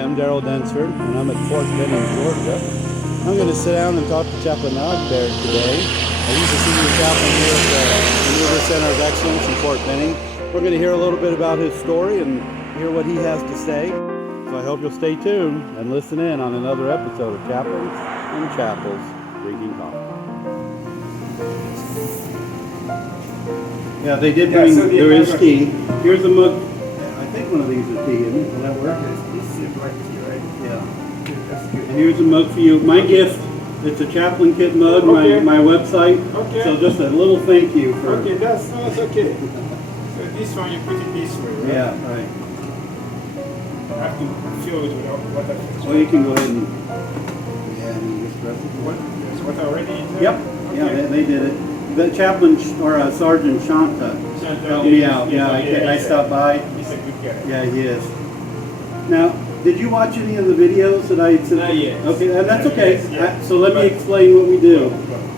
I'm Daryl Densford, and I'm at Fort Benning, Georgia. I'm going to sit down and talk to Chaplain Agbere today. He's the senior chaplain here at the Maneuver Center of Excellence in Fort Benning. We're going to hear a little bit about his story and hear what he has to say. So I hope you'll stay tuned and listen in on another episode of Chaplains and Chapels Drinking Coffee. Yeah, they did bring, there is tea. Here's a mug. I think one of these is tea, isn't it? Will that work? This is black tea, right? Yeah. Okay, that's good. And here's a mug for you. My gift, it's a Chaplain Kit mug, Okay. my website. Okay. So just a little thank you for... Okay, that's okay. So this one, you put it this way, right? Yeah, right. I have to fill it with water. Well, you can go ahead and... Yeah, and you just press it. What? There's water already in there? Yep. Okay. Yeah, they did it. The chaplain, or Sergeant Shanta, helped me out. Yeah, I stopped by. He's a good guy. Yeah, he is. Now, did you watch any of the videos that I sent? Not yet. Okay, and that's okay. Yes. So let me explain what we do.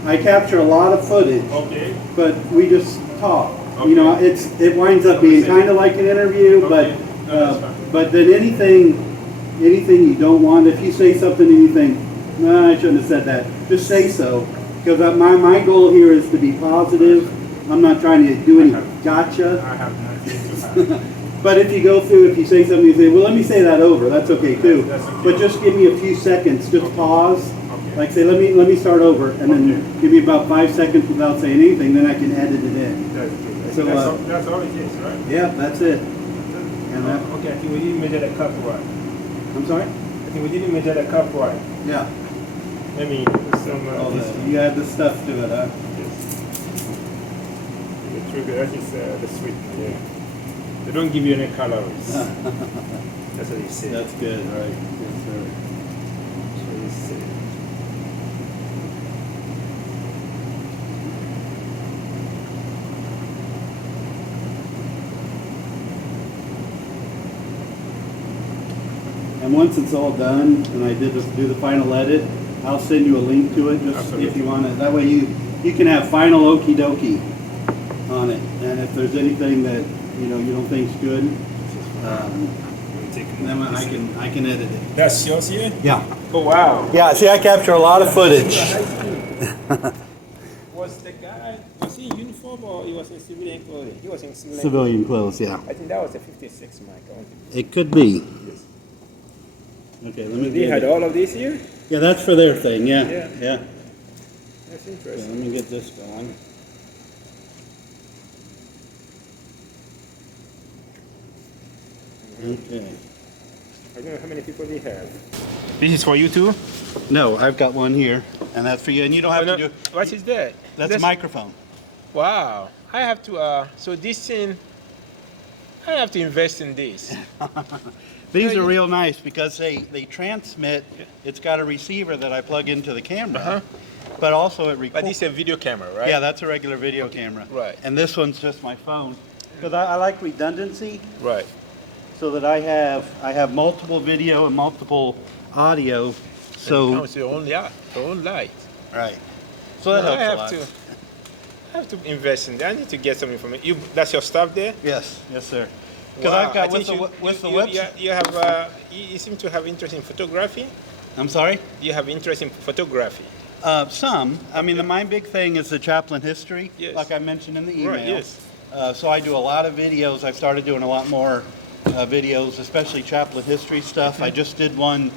I capture a lot of footage, Okay. but we just talk. Okay. You know, it winds up being kind of like an interview, Okay. No, but then anything you don't want, if you say something and you think, no, I shouldn't have said that, just say so. Because my goal here is to be positive. I'm not trying to do any gotcha. I have nothing to have. But if you go through, if you say something, you say, well, let me say that over. That's okay too. That's okay. But just give me a few seconds. Just pause. Okay. Like say, let me start over, and then give me about 5 seconds without saying anything. Then I can edit it in. That's good. So, That's all it is, right? Yeah, that's it. And that, Okay, I think we didn't measure the cup right. I'm sorry. I think we didn't measure the cup right. Yeah. Let me put some You add the stuff to it, huh? Yes. The sugar, that is the sweet, yeah. They don't give you any calories. That's what they say. That's good, right? Yes, sir. That's what they say. And once it's all done, and I do the final edit, I'll send you a link to it, just Absolutely. if you want it. That way you can have final okie dokie on it. And if there's anything that you don't think's good, then I can edit it. That's yours here? Yeah. Oh, wow. Yeah. See, I capture a lot of footage. Was he in uniform or he was in civilian clothing? He was in Civilian clothes, yeah. I think that was a 56 mic. It could be. Yes. Okay, let me. They had all of this here? Yeah, that's for their thing. Yeah. Yeah. Yeah. That's Okay, interesting. let me get this going. Okay. I don't know how many people they have. This is for you too? No, I've got one here, and that's for you. And you don't have to do. What is that? That's a microphone. Wow. I have to, so this thing, I have to invest in this. These are real nice because they transmit. It's got a receiver that I plug into the camera, but also it records. But this is a video camera, right? Yeah, that's a regular video camera. Right. And this one's just my phone because I like redundancy. Right. So that I have multiple video and multiple audio. So It's your own light. right. So that helps a lot. I have to invest in that. I need to get some information. That's your stuff there? Yes, sir. Because Wow. I've got I think with the website. You have, you seem to have interest in photography. I'm sorry. You have interest in photography. Some. I mean, my big thing is the chaplain history, Yes. like I mentioned in the email. Right, yes. So I do a lot of videos. I've started doing a lot more videos, especially chaplain history stuff. I just did one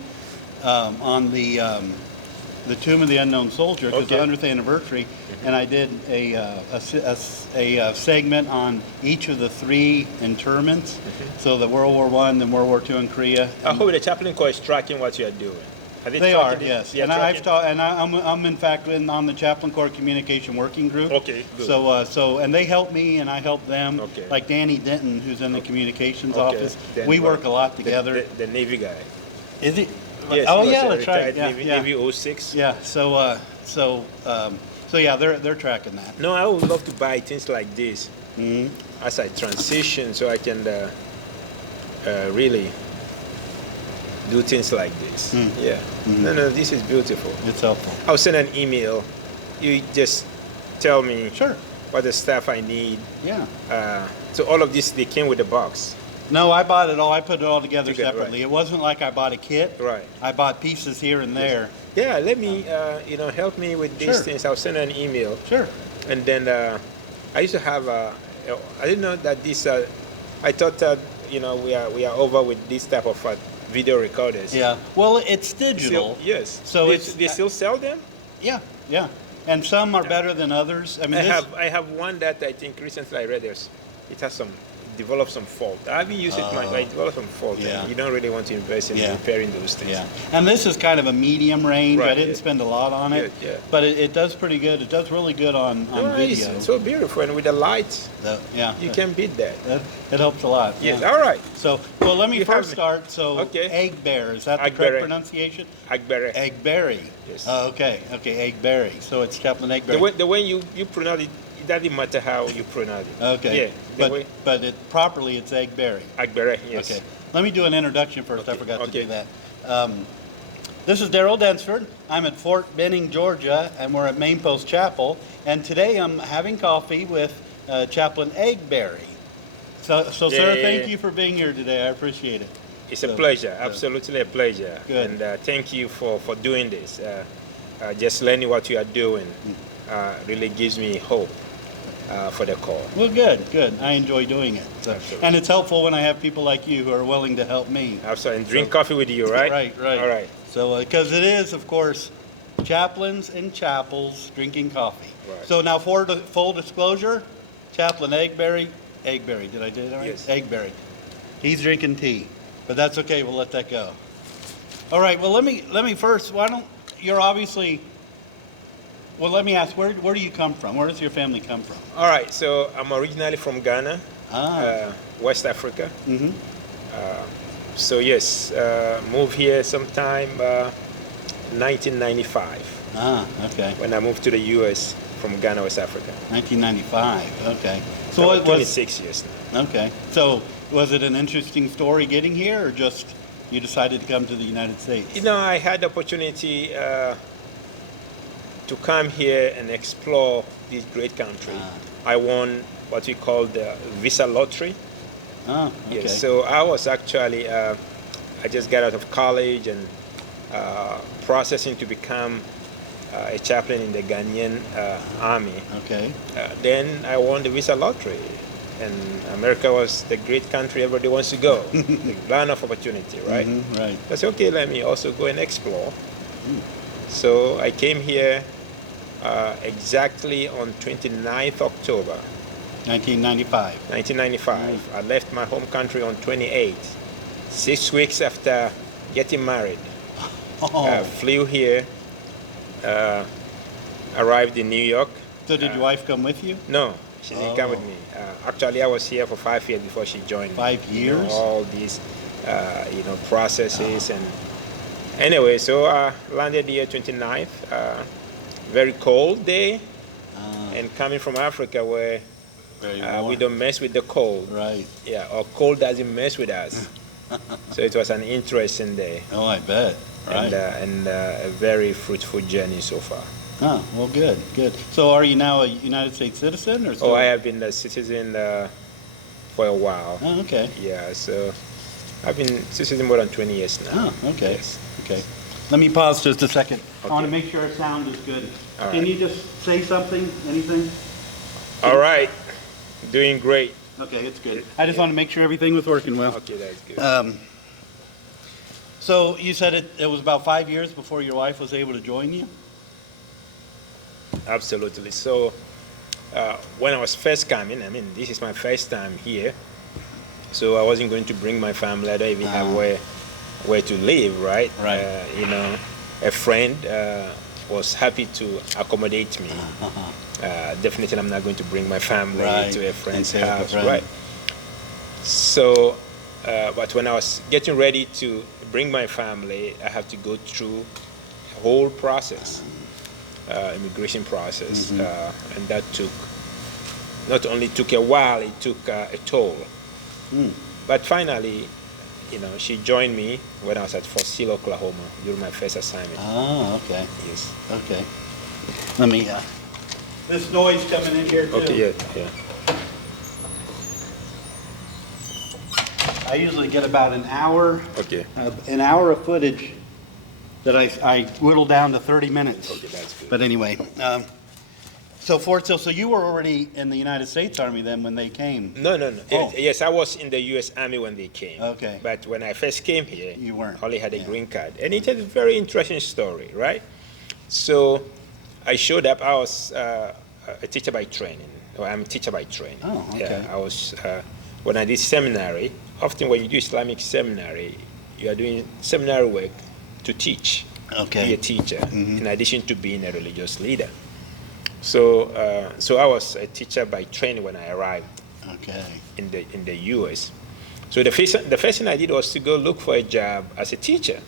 on the Tomb of the Unknown Soldier, because the 100th anniversary, and I did a segment on each of the 3 interments. So the World War I, then World War II in Korea. I hope the Chaplain Corps is tracking what you are doing. They are, yes. And I'm in fact on the Chaplain Corps Communication Working Group. Okay, good. So and they help me and I help them. Okay. Like Danny Denton, who's in the communications Okay. office. Then We work a lot together. The Navy guy. Is he? Yes, Oh he was yeah, a that's right. retired Yeah, Navy 06. yeah. So yeah, they're tracking that. No, I would love to buy things like this as I transition, so I can really do things like this. Yeah. No, this is beautiful. It's helpful. I'll send an email. You just tell me Sure. what the stuff I need. Yeah. So all of this, they came with a box. No? No, I bought it all. I put it all together Together, separately. right. It wasn't like I bought a kit. Right. I bought pieces here and there. Yeah, let me, help me with these Sure. things. I'll send an email. Sure. And then I used to have, I didn't know that this, I thought that, we are over with this type of video recorders. Yeah. Well, it's digital. Still, yes. So they still sell them? Yeah, yeah. And some are better than others. I mean, I have one that I think recently I read it has developed some fault. I haven't used it much, but it developed some fault. Yeah. And you don't really want to invest in repairing those things. yeah. And this is kind of a medium range. I Right, didn't yeah. spend a lot on it. Yeah. But it does pretty good. It does really good on video. It's so beautiful, and with the lights, Yeah. you can beat that. It helps a lot. Yes. Yeah. All right. So, well, let me You first have- start. So, Okay. Agbere, is that the Agbere. correct pronunciation? Agbere. Agbere. Yes. Oh, okay. Agbere. So it's Chaplain The Agbere. way you pronounce it, it doesn't matter how you pronounce it. Okay. Yeah. The way But properly it's Agbere. Agbere. Yes. Okay. Let me do an introduction first. I Okay, forgot to okay. do that. This is Daryl Densford. I'm at Fort Benning, Georgia, and we're at Main Post Chapel. And today I'm having coffee with Chaplain Agbere. So sir, Yeah. thank you for being here today. I appreciate it. It's a pleasure, absolutely a pleasure. Good. And thank you for doing this. Just learning what you are doing really gives me hope for the call. Well, good. I enjoy doing it. So, Absolutely. and it's helpful when I have people like you who are willing to help me. Absolutely. And drink coffee with you, right? Right. All right. So, because it is, of course, chaplains and chapels drinking coffee. Right. So now, for the full disclosure, Chaplain Agbere, did I do that right? Yes. Agbere. He's drinking tea, but that's okay. We'll let that go. All right. Well, let me first. You're obviously. Well, let me ask. Where do you come from? Where does your family come from? All right. So I'm originally from Ghana, West Africa. Mm-hmm. So yes, moved here sometime 1995 Okay. when I moved to the U.S. from Ghana, West Africa. 1995. Okay. So So I'm it was 26 years now. okay. So was it an interesting story getting here, or just you decided to come to the United States? I had the opportunity to come here and explore this great country. I won what we call the visa lottery. Oh, okay. Yes, so I was actually, I just got out of college and processing to become a chaplain in the Ghanaian army. Okay. Then I won the visa lottery, and America was the great country everybody wants to go. The land of opportunity, right? Mhm, right. I said, okay, let me also go and explore. So I came here exactly on 29th October 1995. 1995. I left my home country on 28th, 6 weeks after getting married. Oh. Flew here, arrived in New York. So did your wife come with you? No, she didn't come with Oh. me. Actually, I was here for 5 years before she joined me. 5 years? All these, processes and anyway. So I landed here 29th. Very cold day, and coming from Africa where Very we warm. don't mess with the cold. Right. Yeah, or cold doesn't mess with us. So it was an interesting day, Oh, I bet. Right. and a very fruitful journey so far. Oh, well, good. So are you now a United States citizen, or still? Oh, I have been a citizen for a while. Oh, okay. Yeah, so I've been citizen more than 20 years now. Oh, okay. Yes. Okay. Let me pause just a second. I want to Okay. make sure our sound is good. All Can right. you just say something? Anything? All right, doing great. Okay, it's good. I just want to make sure everything was working well. Okay, that's good. So you said it was about 5 years before your wife was able to join you? Absolutely. So when I was first coming, I mean, this is my first time here, so I wasn't going to bring my family. I don't even have where to live, right? Right. A friend was happy to accommodate me. Definitely, I'm not going to bring my family Right. to a friend's And stay with a house, friend. right? So, but when I was getting ready to bring my family, I have to go through a whole process, immigration process, and that not only took a while, it took a toll. But finally, she joined me when I was at Fort Sill, Oklahoma, during my first assignment. Oh, okay. Yes. Okay. Let me, this noise coming in here too. Okay, yeah. I usually get about an hour. Okay. An hour of footage that I whittle down to 30 minutes. Okay, that's good. But anyway, so Fort Sill, so you were already in the United States Army then when they came? No. Oh. Yes, I was in the U.S. Army when they came. Okay. But when I first came here, You weren't. I only had a Yeah. green card. And it's a very interesting story, right? So I showed up. I was a teacher by training. Or I'm a teacher by training. Oh, okay. Yeah, I was, when I did seminary, often when you do Islamic seminary, you are doing seminary work to teach. Okay. Be a teacher, in addition to being a religious leader. So, so I was a teacher by training when I arrived Okay. in the U.S. So the first thing I did was to go look for a job as a teacher.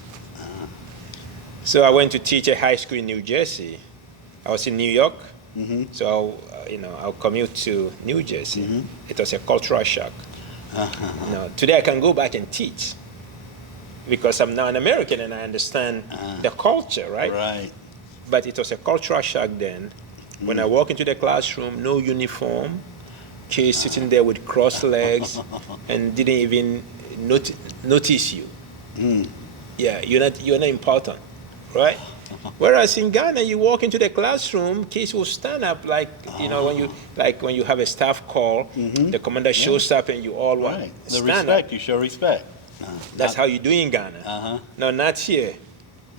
So I went to teach at high school in New Jersey. I was in New York, so I'll commute to New Jersey. It was a cultural shock. Today I can go back and teach because I'm now an American and I understand the culture, right? Right. But it was a cultural shock then. When I walk into the classroom, no uniform, kids sitting there with crossed legs and didn't even notice you. Yeah, you're not important, right? Whereas in Ghana, you walk into the classroom, kids will stand up like when you have a staff call, the commander shows up and you all want Right. The stand respect, up. you show respect. That's how you do in Ghana. No, not here.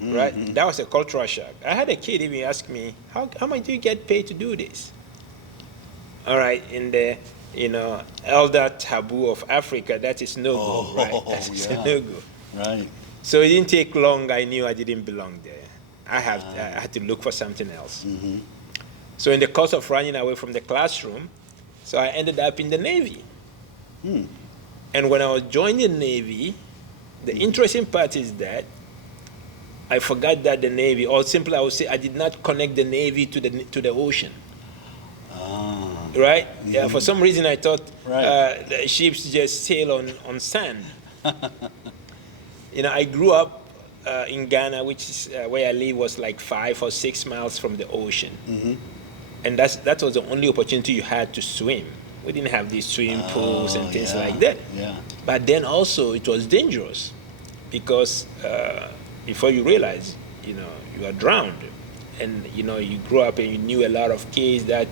Right? That was a cultural shock. I had a kid even ask me, how much do you get paid to do this? All right, in the elder taboo of Africa, that is no go, right? That's a no go. Right. So it didn't take long. I knew I didn't belong there. I had to look for something else. So in the course of running away from the classroom, so I ended up in the Navy. And when I was joining the Navy, the interesting part is that I forgot that the Navy, or simply I would say, I did not connect the Navy to the ocean. Right? Yeah. For some reason, I thought the ships just sail on sand. I grew up in Ghana, which is where I live, was like 5 or 6 miles from the ocean, and that was the only opportunity you had to swim. We didn't have these swimming pools and things like that. Yeah. But then also it was dangerous because before you realize, you are drowned, and you grew up and you knew a lot of kids that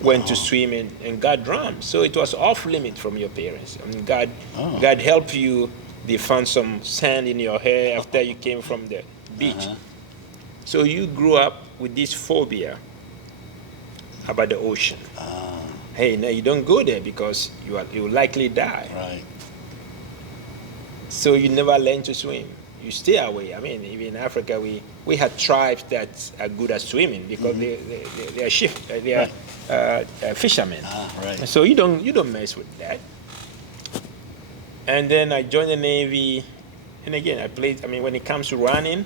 went to swim and got drowned. So it was off limit from your parents. I mean, God helped you. They found some sand in your hair after you came from the beach. So you grew up with this phobia about the ocean. Hey, no, you don't go there because you will likely die. Right. So you never learn to swim. You stay away. I mean, even in Africa, we had tribes that are good at swimming because they are fishermen. Right. So you don't mess with that. And then I joined the Navy, and again I played. I mean, when it comes to running,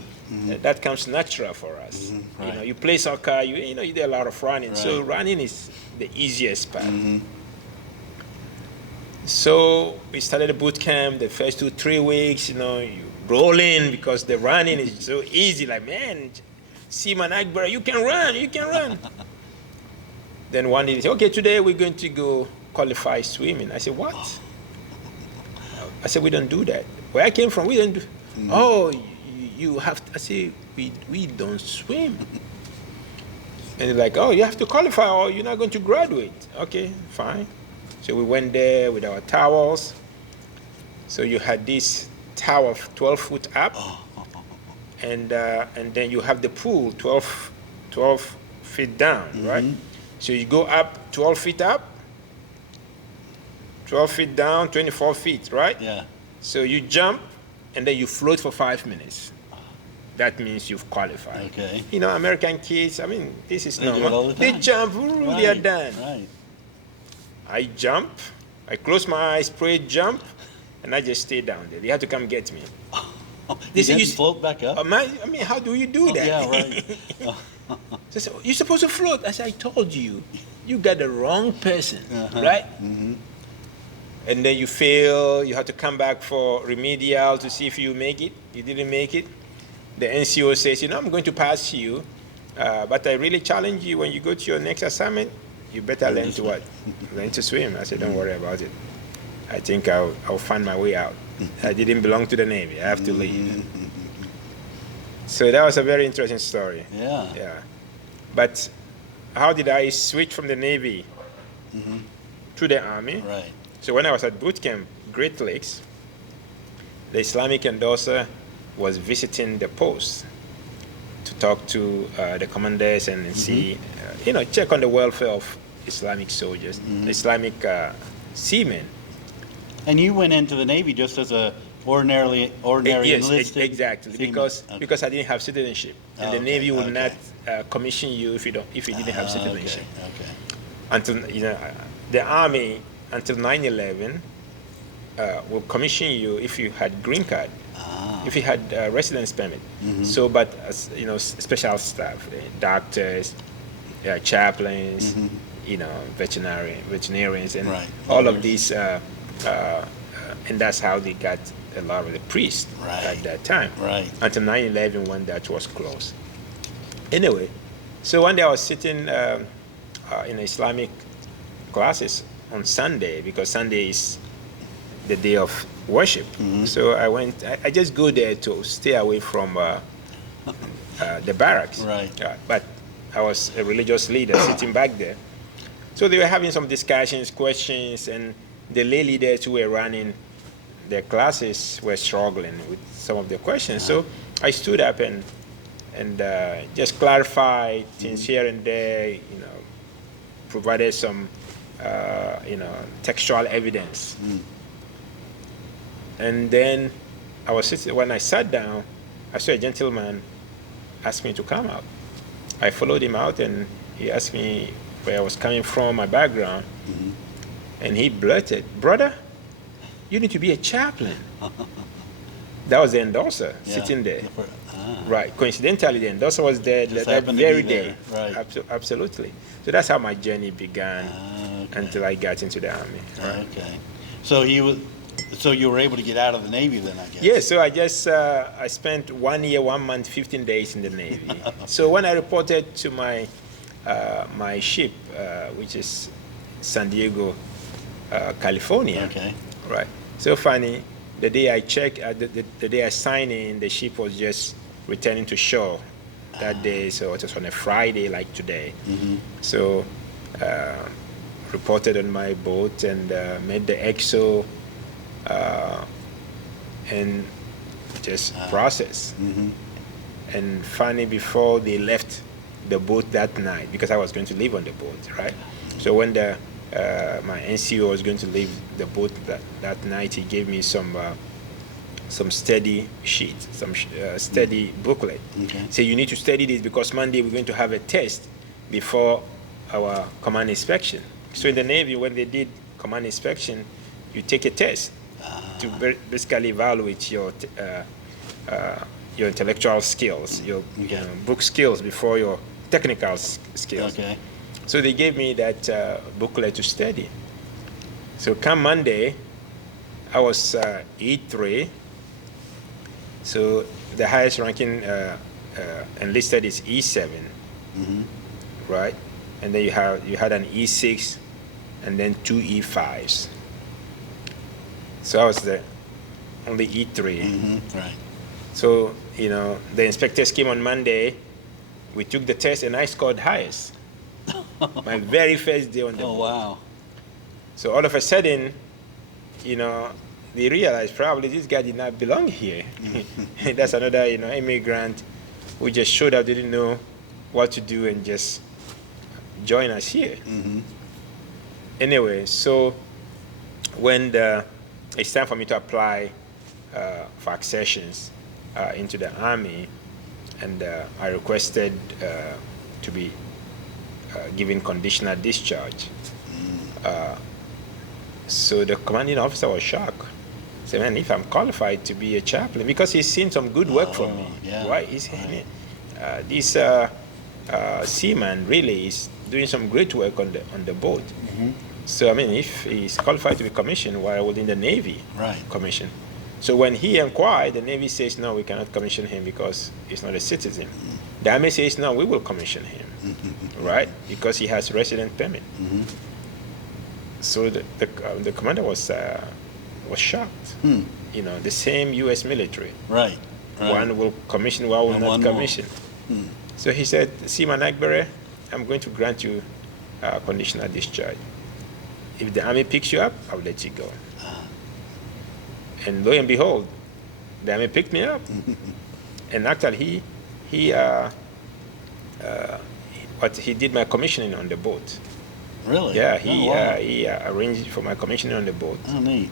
that comes natural for us. Right. You play soccer. You do a lot of running. Right. So running is the easiest part. So we started a boot camp. The first 2-3 weeks, you roll in because the running is so easy. Like, man, Chaplain Agbere, you can run. Then one day they say, okay, today we're going to go qualify swimming. I said, what? I said, we don't do that. Where I came from, we don't do. Oh, you have to. I say, we don't swim. And they're like, oh, you have to qualify or you're not going to graduate. Okay, fine. So we went there with our towels. So you had this tower 12 foot up, and then you have the pool 12 feet down, right? So you go up 12 feet up, 12 feet down, 24 feet, right? Yeah. So you jump, and then you float for 5 minutes. That means you've qualified. Okay. American kids, I mean, this is They do it normal. all the They time. jump, they are done. Right. I jump, I close my eyes, pray, jump, and I just stay down there. They had to come get me. You say didn't you- float back up? I mean, how do you do that? Yeah, right. They said, you're supposed to float. I said, I told you, you got the wrong person, right? And then you fail, you have to come back for remedial to see if you make it. You didn't make it. The NCO says, I'm going to pass you, but I really challenge you when you go to your next assignment, you better learn to what? Learn to swim. I said, don't worry about it. I think I'll find my way out. I didn't belong to the Navy. I have to leave. So that was a very interesting story. Yeah. Yeah. But how did I switch from the Navy to the Army? Right. So when I was at boot camp, Great Lakes, the Islamic endorser was visiting the post to talk to the commanders and see, check on the welfare of Islamic soldiers, Islamic seamen. And you went into the Navy just as a ordinary Yes, enlisted exactly. seaman. Because I didn't have citizenship, and the Navy would not commission you if you didn't have citizenship. Okay. Until the Army until 9/11 will commission you if you had green card, if you had residence permit. So, but special staff, doctors, chaplains, veterinarians, and all of these, and that's how they got a lot of the priests at that time. Right. Until 9/11 when that was closed. Anyway, so one day I was sitting in Islamic classes on Sunday, because Sunday is the day of worship. So I went. I just go there to stay away from the barracks. Right. But I was a religious leader sitting back there. So they were having some discussions, questions, and the lay leaders who were running the classes were struggling with some of the questions. So I stood up and just clarified things here and there. Provided some textual evidence. And then when I sat down, I saw a gentleman ask me to come out. I followed him out, and he asked me where I was coming from, my background, and he blurted, "Brother, you need to be a chaplain." That was the endorser sitting there. Right. Coincidentally, the endorser was there that very day. Right. Absolutely. So that's how my journey began until I got into the Army. Right. Okay. So you were able to get out of the Navy then, I guess. Yeah, so I spent 1 year, 1 month, 15 days in the Navy. So when I reported to my my ship, which is San Diego, California. Okay. Right. So funny, the day I checked, the day I signed in, the ship was just returning to shore that day. So it was on a Friday like today. So reported on my boat and made the EXO and just process. And funny, before they left the boat that night, because I was going to live on the boat, right? So when my NCO was going to leave the boat that night, he gave me some study sheet, some study booklet. So you need to study this because Monday we're going to have a test before our command inspection. So in the Navy, when they did command inspection, you take a test to basically evaluate your intellectual skills, your book skills before your technical skills. Okay. So they gave me that booklet to study. So come Monday, I was E3. So the highest ranking enlisted is E7, right? And then you had an E6, and then 2 E5s. So I was the only E3. Right. So the inspectors came on Monday. We took the test, and I scored highest. My very first day on the boat. Oh, wow. So all of a sudden, they realized probably this guy did not belong here. That's another, immigrant who just showed up, didn't know what to do, and just joined us here. Anyway, so when it's time for me to apply for accessions into the Army, and I requested to be given conditional discharge. So the commanding officer was shocked. He said, "Man, if I'm qualified to be a chaplain," because he's seen some good work from me. Yeah. Right? He's this seaman really is doing some great work on the boat. So I mean, if he's qualified to be commissioned, why wouldn't the Navy commission? So when he inquired, the Navy says, "No, we cannot commission him because he's not a citizen." The Army says, "No, we will commission him," right? Because he has resident permit. So the commander was shocked. the same U.S. military. Right. One will commission, one will And not one won't. commission. So he said, Seaman Agbere, I'm going to grant you conditional discharge. If the Army picks you up, I'll let you go. And lo and behold, the Army picked me up. And actually, he did my commissioning on the boat. Really? Yeah, Oh, wow. he arranged for my commissioning on the boat. Oh, neat.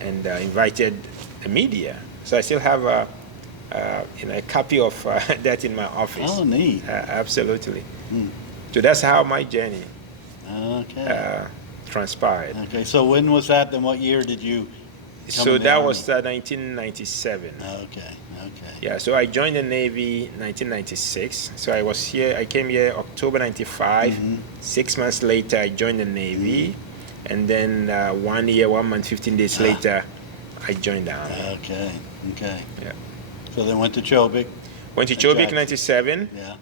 And invited the media. So I still have a copy of that in my office. Oh, neat. Absolutely. So that's how my journey Okay. transpired. Okay. So when was that? Then what year did you come So in the that Army? was 1997. Okay. Okay. Yeah, so I joined the Navy 1996. So I came here October 95. 6 months later, I joined the Navy. And then 1 year, 1 month, 15 days later, I joined the Army. Okay. Okay. Yeah. So then went to Chobik. Went to At Chobik Jackson. 97. Yeah.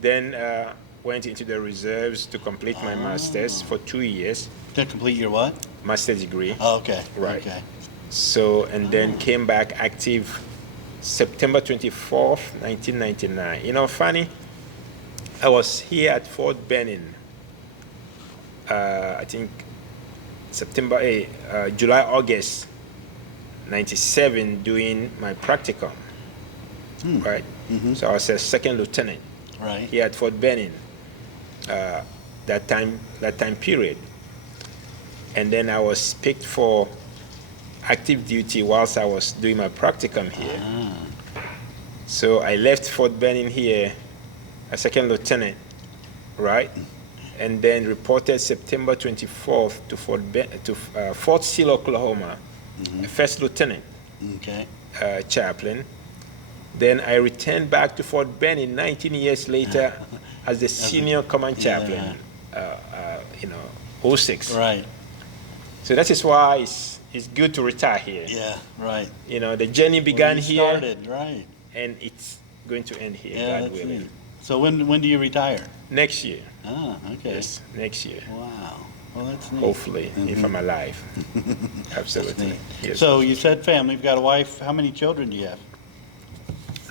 Then went into the reserves to complete my master's for 2 years, To complete your what? master's degree. Oh, okay. Right. Okay. So, and then came back active September 24th, 1999. Funny, I was here at Fort Benning, I think July, August 97, doing my practicum, right? So I was a second lieutenant Right. here at Fort Benning, that time period. And then I was picked for active duty whilst I was doing my practicum here. So I left Fort Benning here as second lieutenant, right? And then reported September 24th to Fort Sill, Oklahoma, first lieutenant, Okay. chaplain. Then I returned back to Fort Benning 19 years later as the senior command chaplain, 06. Right. So that is why it's good to retire here. Yeah. Right. The journey began Where you here, started. Right. and it's going to end here, Yeah. God That's willing. neat. So when do you retire? Next year. Ah. Okay. Yes, next year. Wow. Well, that's neat. Hopefully, if I'm alive. That's Absolutely. neat. Yes. So you said family. You've got a wife. How many children do you have?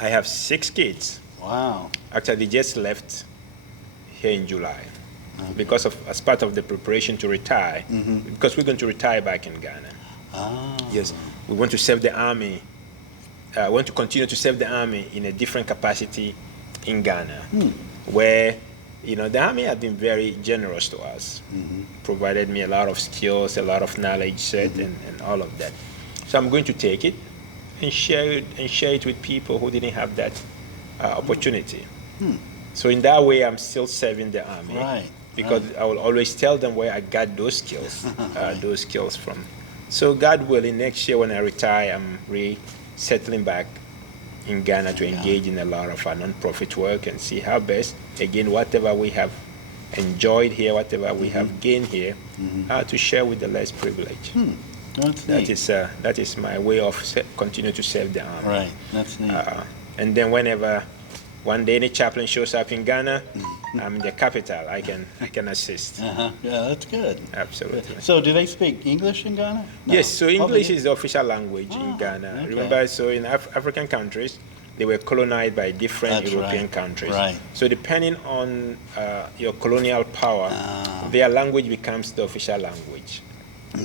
I have 6 kids. Wow. Actually, they just left here in July because as part of the preparation to retire, because we're going to retire back in Ghana. Ah. Yes, we want to serve the Army. Want to continue to serve the Army in a different capacity in Ghana, where the Army has been very generous to us, provided me a lot of skills, a lot of knowledge set, and all of that. So I'm going to take it and share it with people who didn't have that opportunity. So in that way, I'm still serving the Army, Right. because I will always tell them where I got those skills from. So God willing, next year when I retire, I'm settling back in Ghana to engage in a lot of non-profit work and see how best, again, whatever we have enjoyed here, whatever we have gained here, to share with the less privileged. That's neat. That is my way of continue to serve the Army. Right. That's neat. And then whenever one day any chaplain shows up in Ghana, I'm in the capital. I can assist. Yeah, that's good. Absolutely. So do they speak English in Ghana? No. Yes, so Probably English not. is the official language in Ghana. okay. Remember, so in African countries, they were colonized by different That's European right. countries. Right. So depending on your colonial power, their language becomes the official language.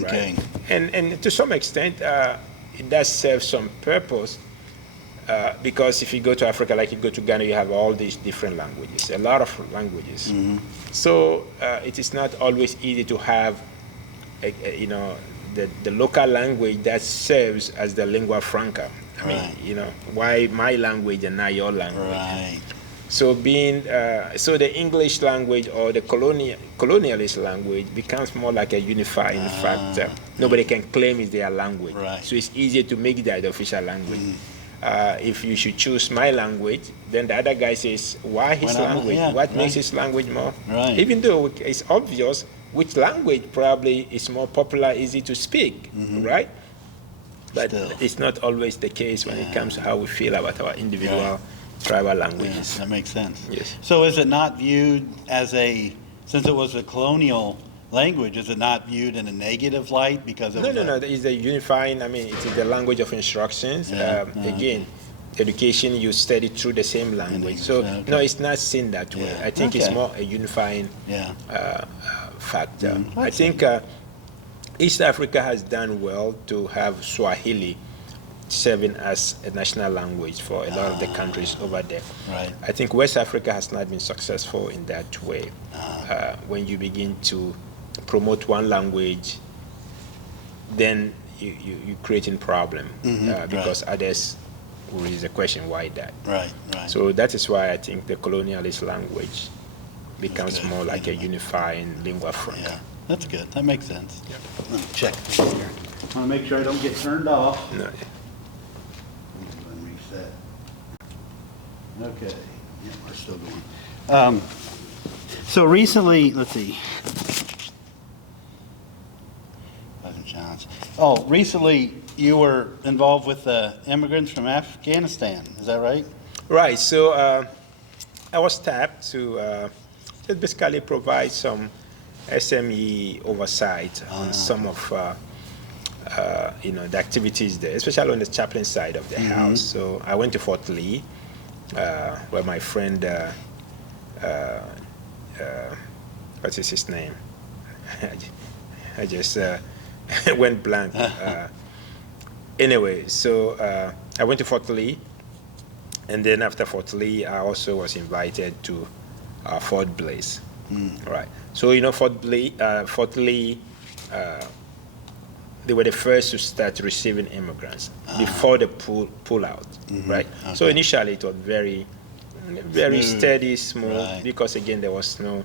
Okay. Right? And to some extent, it does serve some purpose, because if you go to Africa, like you go to Ghana, you have all these different languages, a lot of languages. So it is not always easy to have, the local language that serves as the lingua franca. I mean, why my language and not your language? Right. So so the English language or the colonialist language becomes more like a unifying factor. Nobody can claim it's their language. Right. So it's easier to make that the official language. If you should choose my language, then the other guy says, why his not? language? Yeah, What makes right. his language more? Right. Even though it's obvious which language probably is more popular, easy to speak, right? But Still. it's not always the case when it comes to how we feel about our individual tribal languages. Yes, that makes sense. Yes. So is it not viewed as since it was a colonial language, is it not viewed in a negative light because it No, was no, no. It's a unifying. I mean, it is the language of instructions. Yeah, Again, education you study through the same language. English, So okay. no, it's not seen that way. Yeah, I think it's okay. more a unifying Yeah. factor. I That's think East Africa has done well to have Swahili serving as a national language for a lot of the countries over there. Right. I think West Africa has not been successful in that way. When you begin to promote one language, then you're creating problem because others will raise the question, why that? Right, right. So that is why I think the colonialist language becomes good. more like a unifying lingua franca. Yeah, that's good. That makes sense. Let me check this here. I want to make sure I don't get turned off. No, And reset. Okay, yeah, we're still going. So recently, let's see. Oh, recently you were involved with immigrants from Afghanistan, is that right? Right, so I was tapped to just basically provide some SME oversight on some of the activities there, especially on the chaplain side of the house. So I went to Fort Lee, where my friend, what is his name? I just went blank. Anyway, so I went to Fort Lee, and then after Fort Lee, I also was invited to Fort Bliss. Right. So Fort Lee, they were the first to start receiving immigrants before the pull out. Right. Okay. So initially it was very Smooth. steady, smooth, Right. because again there was no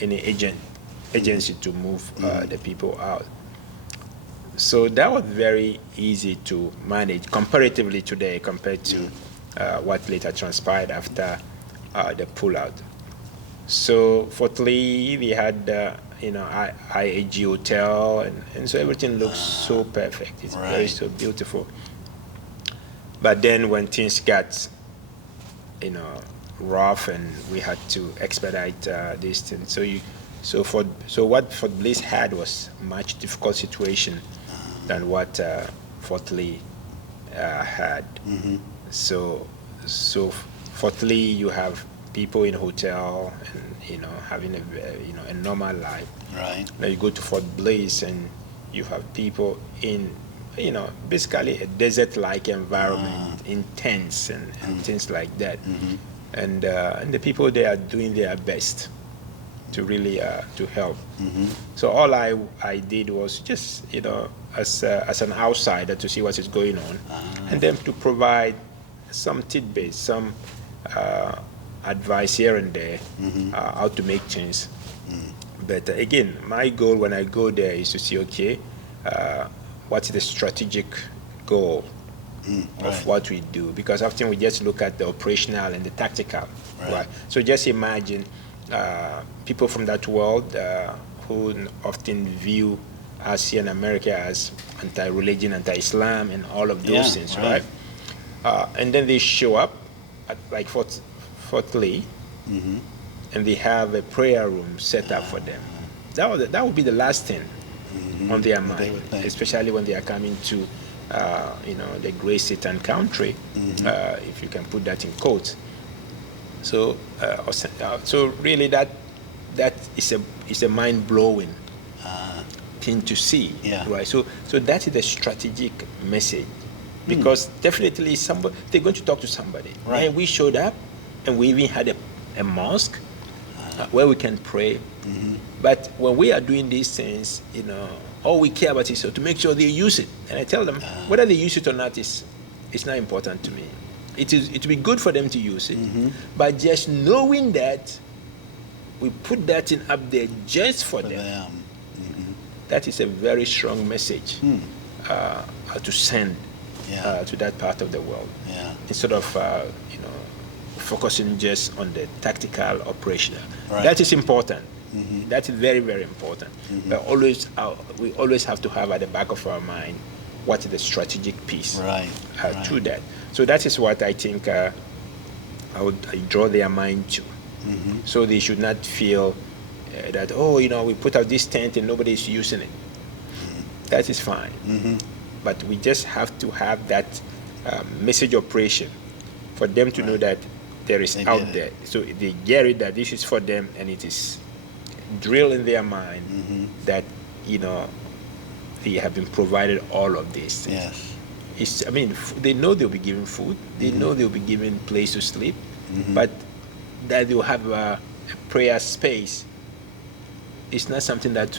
any agency to move the people out. So that was very easy to manage comparatively today compared to what later transpired after the pullout. So Fort Lee, we had IAG hotel, and so everything looks so perfect. It's very Right. so beautiful. But then when things got rough and we had to expedite this thing, so what Fort Bliss had was a much difficult situation than what Fort Lee had. So Fort Lee, you have people in hotel and having a normal life. Right. Now you go to Fort Bliss and you have people in basically a desert-like environment, in tents and things like that. And the people there are doing their best to really to help. So all I did was just as an outsider to see what is going on, and then to provide some tidbits, some advice here and there, how to make things better. Again, my goal when I go there is to see, okay, what's the strategic goal of Right. what we do? Because often we just look at the operational and the tactical, right? So just imagine people from that world who often view us here in America as anti-religion, anti-Islam, and all of those things, right? And then they show up at like Fort Lee, and they have a prayer room set up for them. That would be the last thing on their They mind, would think. especially when they are coming to the great Satan country, if you can put that in quotes. So so really that is a mind-blowing thing to see, Yeah. right? So that is the strategic message, because definitely they're going to talk to somebody. Right. And we showed up, and we even had a mosque where we can pray. But when we are doing these things, all we care about is to make sure they use it. And I tell them whether they use it or not is not important to me. It will be good for them to use it, but just knowing that we put that in up there just for them. That is a very strong message to send to that part of the world. Instead of focusing just on the tactical, operational. Right. That is important. That is very, very important. But we always have to have at the back of our mind what is the strategic piece to that. So that is what I think I draw their mind to. So they should not feel that, oh, we put out this tent and nobody's using it. That is fine. But we just have to have that message operation for them to know that there is out there. So they get it, that this is for them, and it is drilled in their mind that, they have been provided all of these things. Yes. They know they'll be given food. They know they'll be given place to sleep, but that they'll have a prayer space. It's not something that,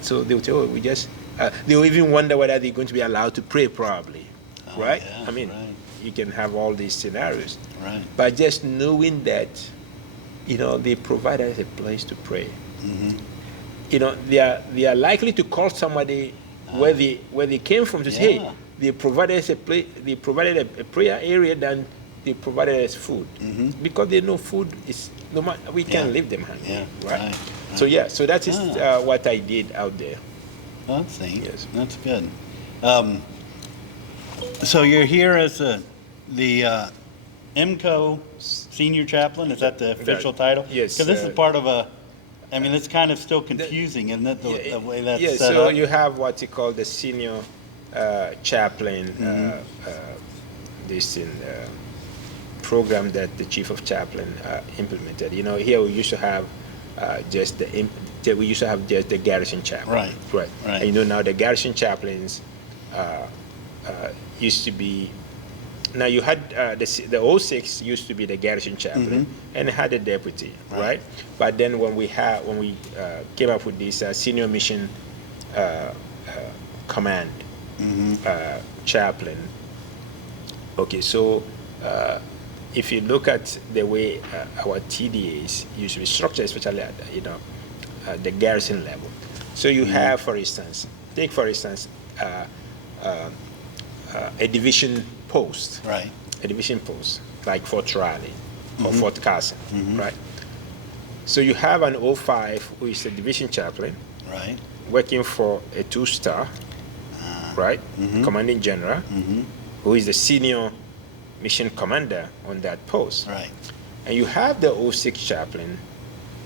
so they'll tell, they'll even wonder whether they're going to be allowed to pray, probably, right? Yeah, you can have all these scenarios. Right. But just knowing that, they provide us a place to pray. They are likely to call somebody where they came from to say, hey, they provided us a place, they provided a prayer area, then they provided us food, because they know food is no matter, we can't leave them hungry, right? So so that is what I did out there. That's neat. Yes. That's good. So you're here as the MCO senior chaplain. Is that the official title? Yes. Because this is part of it's kind of still confusing, isn't it, the way that's set so up? you have what you call the senior chaplain, this program that the chief of chaplain implemented. Here we used to have just the garrison chaplain. Right. And now the garrison chaplains used to be. Now you had the 06 used to be the garrison chaplain and had a deputy, right? But then when we came up with this senior mission command chaplain. Okay, so if you look at the way our TDAs used to be structured, especially at the garrison level. So you have, for instance, a division post. Right. A division post, like Fort Riley or Fort Carson, right? So you have an 05 who is a division chaplain, right, working for a 2-star, right, commanding general, who is the senior mission commander on that post. right. And you have the 06 chaplain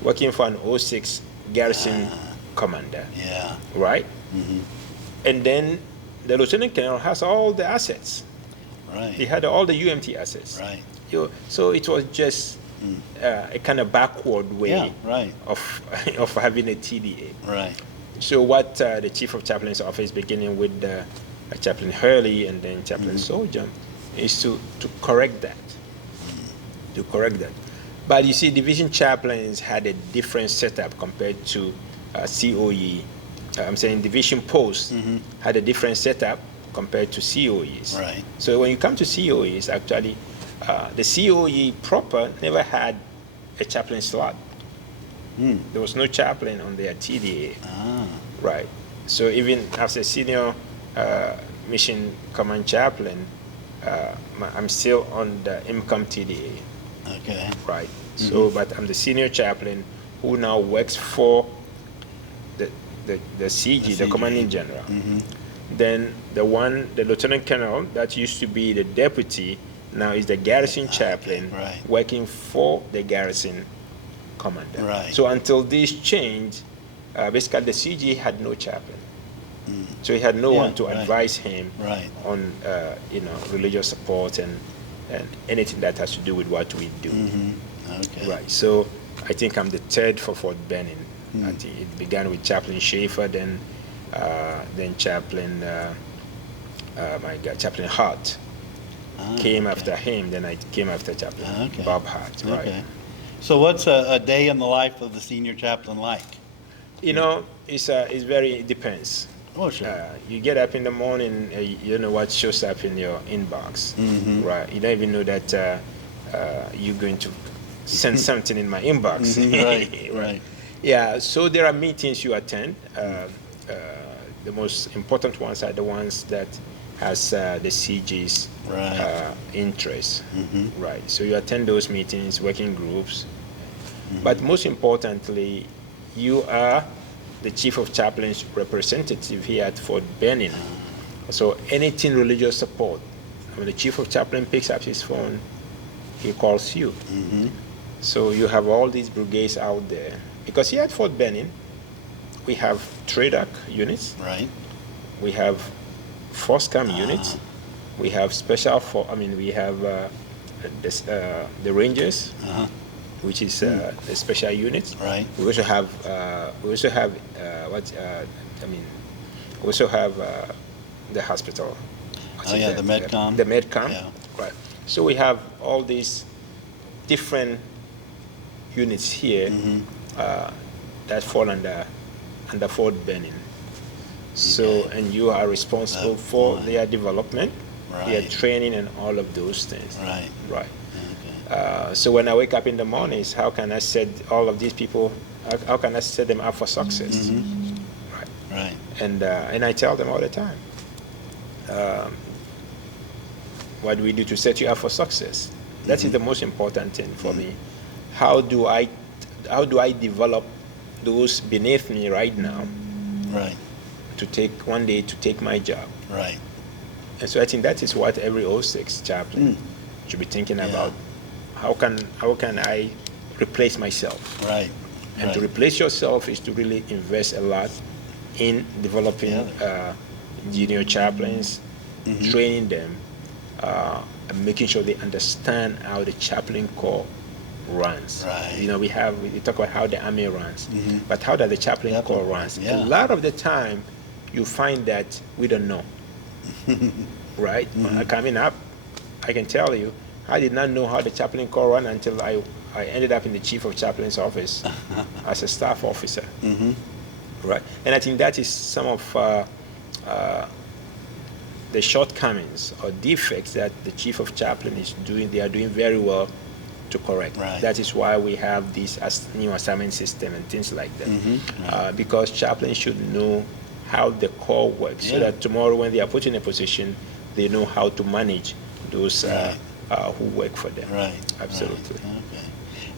working for an 06 garrison commander, right? And then the lieutenant colonel has all the assets. Right. He had all the UMT assets. Right. So it was just a kind of backward way of having a TDA. Right. So what the chief of chaplain's office, beginning with Chaplain Hurley and then Chaplain Soldier, is to correct that. To correct that. But you see, division chaplains had a different setup compared to COE. I'm saying division posts had a different setup compared to COEs. Right. So when you come to COEs, actually, the COE proper never had a chaplain slot. There was no chaplain on their TDA. Right. So even as a senior mission command chaplain, I'm still on the MCOM TDA. Okay. Right. So, but I'm the senior chaplain who now works for the CG, the commanding general. Then the lieutenant colonel that used to be the deputy now is the garrison chaplain, working for the garrison commander. Right. So until this change, basically the CG had no chaplain. So he had no one to advise him on religious support and anything that has to do with what we do. Okay. Right. So I think I'm the third for Fort Benning. I think it began with Chaplain Schaefer, then Chaplain Chaplain Hart came after him. Then I came after Chaplain Bob Hart. Right. Okay. So what's a day in the life of the senior chaplain like? It depends. Oh, sure. You get up in the morning, you don't know what shows up in your inbox, right? You don't even know that you're going to send something in my inbox. Right. Yeah, so there are meetings you attend. The most important ones are the ones that has the CG's interest, right? So you attend those meetings, working groups, but most importantly, you are the chief of chaplain's representative here at Fort Benning. So anything religious support, when the chief of chaplain picks up his phone, he calls you. So you have all these brigades out there because here at Fort Benning, we have TRADOC units, Right. we have FOSCAM units, we have we have the Rangers, which is the special units. Right. We also have we also have the hospital. Oh, yeah, the MedCom. The MedCom. Yeah. Right. So we have all these different units here that fall under Fort Benning. So, and you are responsible for their development, their training, and all of those things. Right. Right. Okay. So when I wake up in the mornings, how can I set all of these people? How can I set them up for success? Right. Right. And I tell them all the time, what do we do to set you up for success? That is the most important thing for me. How do I develop those beneath me right now? Right. To take one day to take my job. Right. And so I think that is what every 06 chaplain should be thinking about. How can I replace myself? Right. And to replace yourself is to really invest a lot in developing junior chaplains, training them, and making sure they understand how the chaplain corps runs. Right. You know, we talk about how the army runs, but how does the chaplain corps runs? Yeah. A lot of the time, you find that we don't know. Right? Coming up, I can tell you, I did not know how the chaplain corps ran until I ended up in the chief of chaplain's office as a staff officer. Right? And I think that is some of the shortcomings or defects that the chief of chaplain is doing. They are doing very well to correct. Right. That is why we have this new assignment system and things like that. Because chaplains should know how the corps works, so that tomorrow when they are put in a position, they know how to manage those who work for them. Right. Absolutely. Right. Okay.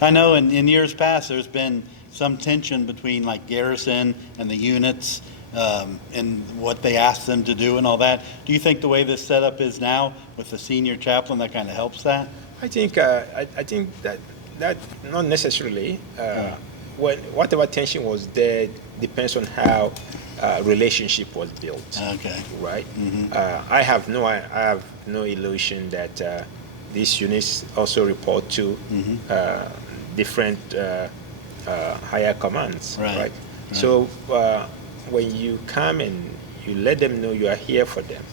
I know in years past there's been some tension between like garrison and the units and what they ask them to do and all that. Do you think the way this setup is now with the senior chaplain that kind of helps that? I think that not necessarily. Whatever tension was there depends on how relationship was built. Okay. Right. I have no illusion that these units also report to different higher commands. Right. So when you come and you let them know you are here for them.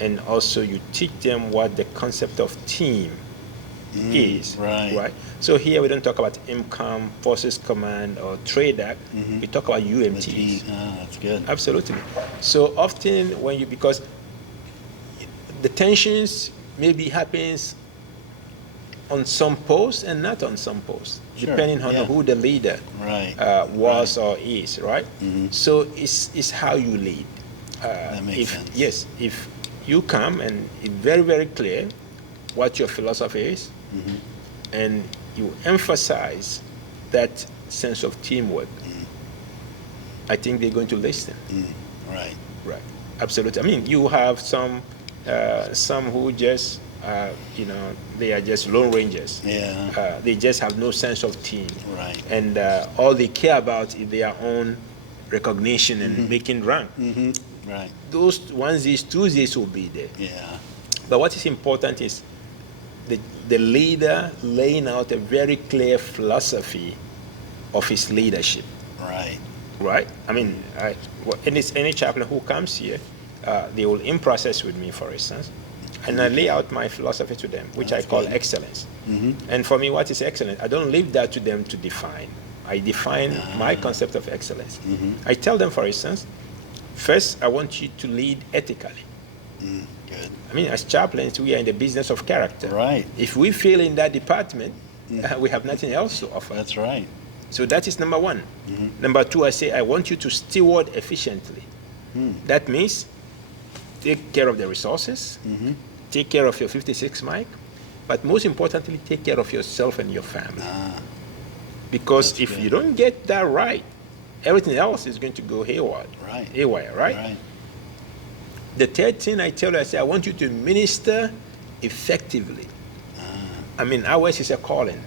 And also you teach them what the concept of team is. Right. So here we don't talk about IMCOM, Forces Command, or TRADOC. We talk about UMTs. That's good. Absolutely. So often because the tensions maybe happens on some posts and not on some posts, depending on who the leader was or is. Right. So it's how you lead. That makes sense. Yes, if you come and it's very, very clear what your philosophy is, and you emphasize that sense of teamwork, I think they're going to listen. Right. Right. Absolutely. I mean, you have some who just, they are just lone rangers. They just have no sense of team. Right. And all they care about is their own recognition and making rank. Right. Those onesies, twosies will be there. Yeah. But what is important is the leader laying out a very clear philosophy of his leadership. Right. Right? I mean, any chaplain who comes here, they will in process with me, for instance, and I lay out my philosophy to them, which I call excellence. And for me, what is excellence? I don't leave that to them to define. I define my concept of excellence. I tell them, for instance, first, I want you to lead ethically. Good. I mean, as chaplains, we are in the business of character. Right. If we fail in that department, we have nothing else to offer. That's right. So that is number one. Number two, I say, I want you to steward efficiently. That means take care of the resources, take care of your 56 mic, but most importantly, take care of yourself and your family. Because if you don't get that right, everything else is going to go haywire. Right? The third thing I tell you, I say, I want you to minister effectively. I mean, ours is a calling.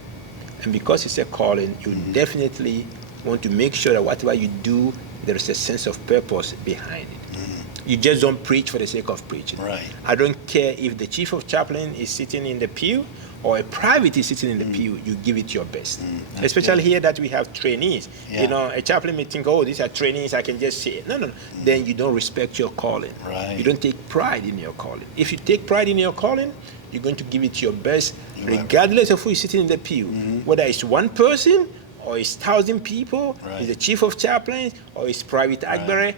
And because it's a calling, you definitely want to make sure that whatever you do, there is a sense of purpose behind it. You just don't preach for the sake of preaching. Right. I don't care if the chief of chaplain is sitting in the pew or a private is sitting in the pew, you give it your best. Especially here that we have trainees. Yeah. You know, a chaplain may think, oh, these are trainees, I can just say it. No. Then you don't respect your calling. Right. You don't take pride in your calling. If you take pride in your calling, you're going to give it your best, regardless of who is sitting in the pew. Whether it's one person or it's 1,000 people, it's the chief of chaplains or it's Private Agbere,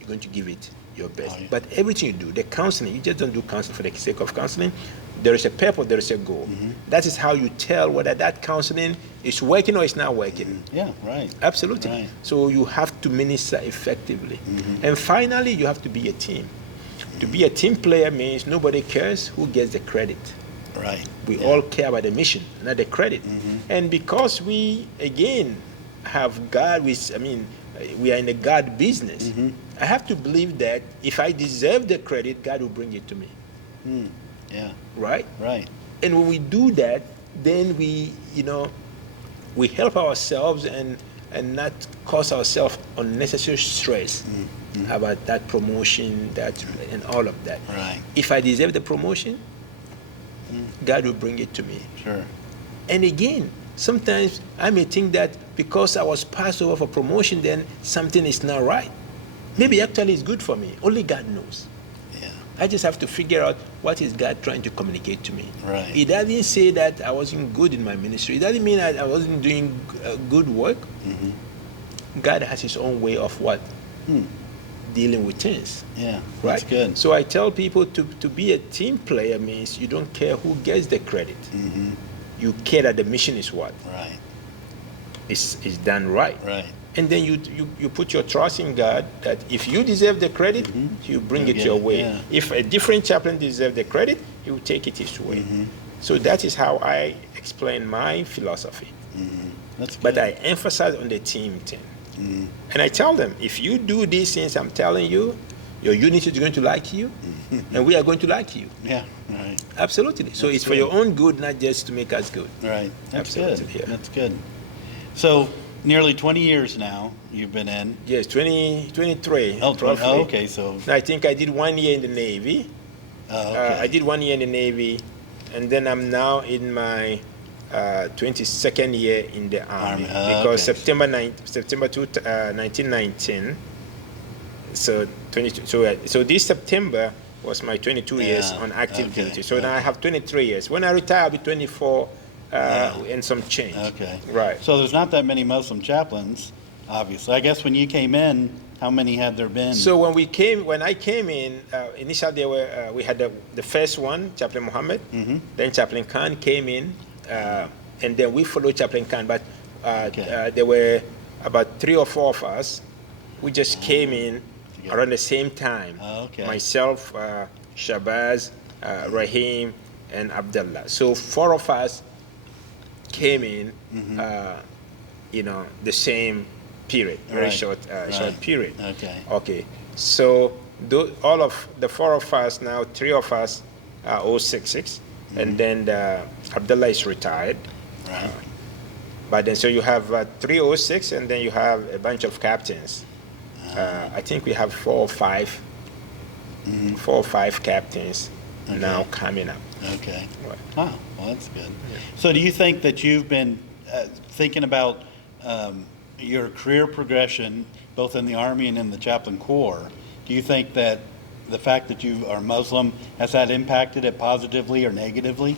you're going to give it your best. But everything you do, the counseling, you just don't do counseling for the sake of counseling. There is a purpose, there is a goal. That is how you tell whether that counseling is working or it's not working. Yeah, right. Absolutely. Right. So you have to minister effectively. And finally, you have to be a team. To be a team player means nobody cares who gets the credit. Right. We all care about the mission, not the credit. And because we, again, have God, we are in the God business, I have to believe that if I deserve the credit, God will bring it to me. Yeah. Right? Right. And when we do that, then we help ourselves and not cause ourselves unnecessary stress about that promotion, and all of that. Right. If I deserve the promotion, God will bring it to me. Sure. And again, sometimes I may think that because I was passed over for promotion, then something is not right. Maybe actually it's good for me. Only God knows. Yeah. I just have to figure out what is God trying to communicate to me. Right. It doesn't say that I wasn't good in my ministry. It doesn't mean that I wasn't doing good work. God has his own way of what? Dealing with things. Yeah. Right? That's good. So I tell people to be a team player means you don't care who gets the credit. You care that the mission is what? Right. Is done right. Right. And then you put your trust in God that if you deserve the credit, you bring You'll it get your it, way. yeah. If a different chaplain deserves the credit, he will take it his way. So that is how I explain my philosophy. That's good. But I emphasize on the team thing. And I tell them, if you do these things I'm telling you, your unit is going to like you, and we are going to like you. Yeah. Right. Absolutely. So That's it's for good. your own good, not just to make us good. Right. That's Absolutely, good. yeah. That's good. So nearly 20 years now you've been in. Yes, 23. Oh, 20, roughly. oh, okay. So. I think I did 1 year in the Navy. Oh, okay. I did 1 year in the Navy, and then I'm now in my 22nd year in the Army. Because okay. September 1919. So 22. So this September was my 22 years on active duty. So now I have 23 years. When I retire, I'll be 24 and some change. Okay. Right. So there's not that many Muslim chaplains, obviously. I guess when you came in, how many had there been? So when I came in, initially we had the first one, Chaplain Muhammad. Then Chaplain Khan came in, and then we followed Chaplain Khan. But there were about 3 or 4 of us. We just came in around the same time. Myself, Shabazz, Rahim, and Abdullah. So 4 of us came in, the same period, very short period. Okay. So all of the 4 of us now, 3 of us are 066, and then Abdullah is retired. Right. But then so you have 306, and then you have a bunch of captains. I think we have 4 or 5 captains now coming up. Okay. Right. Oh, well, that's good. So do you think that you've been thinking about your career progression, both in the Army and in the Chaplain Corps? Do you think that the fact that you are Muslim, has that impacted it positively or negatively?